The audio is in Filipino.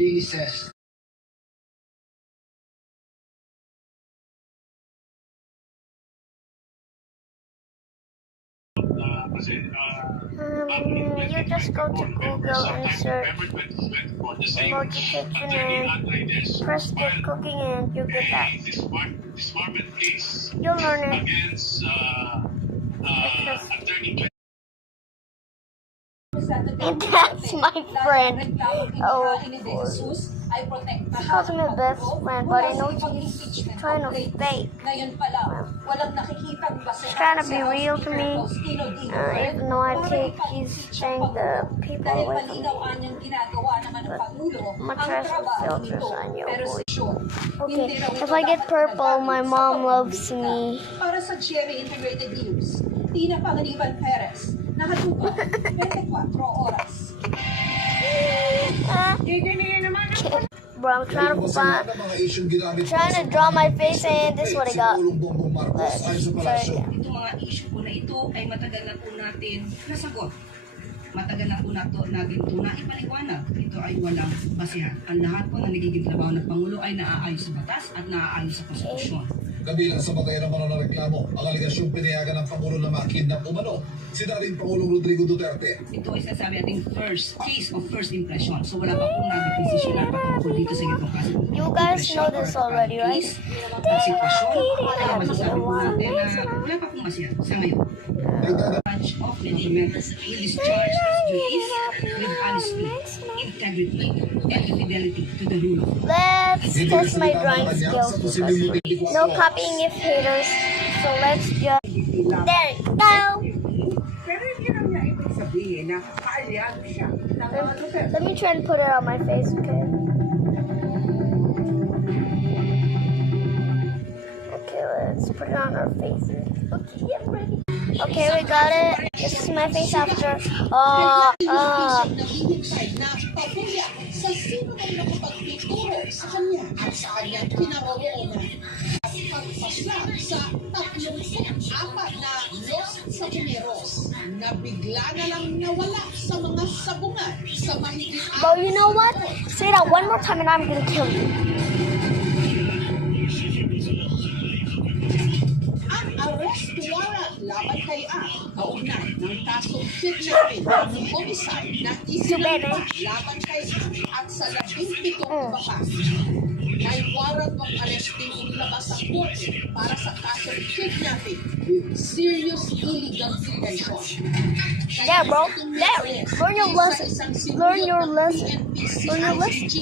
Jesus. You just go to Google and search emoji kitchen and press get cooking and you get that. You'll learn it. And that's my friend. Oh, he calls me my best friend, but I know he's trying to fake. He's trying to be real to me, even though I think he's saying the people away from me. But I'm gonna try some filters on you. Okay, if I get purple, my mom loves me. Para sa GMA Integrated News, Tina Pangaliban Perez, nakatupa 24 oras. Bro, I'm trying to draw my face and this is what I got. Let's try it again. Itong mga issue po na ito ay matagal na po natin nasagot. Matagal na po natin ito na ipaliwanag. Ito ay walang basihan. Ang lahat po na nagiging trabaho ng Pangulo ay naaayon sa batas at naaayon sa konstitusyon. Kabilang sa batayan ng mga reklamo, ang aligasyong pinayagan ng Pangulo na makidnap umano si dating Pangulong Rodrigo Duterte. Ito ay sasabi ating case of first impression. So wala pa pong nag-desisyonan patungkol dito sa itong kaso. You guys know this already, right? Ang sitwasyon, kaya masasabi po natin na wala pa pong masiyan sa ngayon. Branch of the government will discharge its duties with honesty, integrity, and fidelity to the rule of law. Let's test my drawing skills. No copying if haters. So let's just... There you go! Pero hindi lang niya ibig sabihin na kaalyado siya ng mga Duterte. Let me try and put it on my face, okay? Okay, let's put it on our faces. Okay, I'm ready. Okay, we got it. This is my face after. Naghihintay na pabulya sa sino man nakapagtuturo sa kanya at sa kanyang kinaroroonan. At pagpasya sa 34 na Los Sabuneros na bigla na lang nawala sa mga sabungan sa mahigit. But you know what? Say that one more time and I'm gonna kill you. Arrest warrant laban kay Ang kaugnay ng kasong kidnapping ng homicide na isinampa laban kay Ang at sa 17 iba pa. May warrant ng arresting inilabas sa korte para sa kasong kidnapping with serious illegal detention. Yeah, bro. There. Learn your lesson. Learn your lesson. Learn your lesson.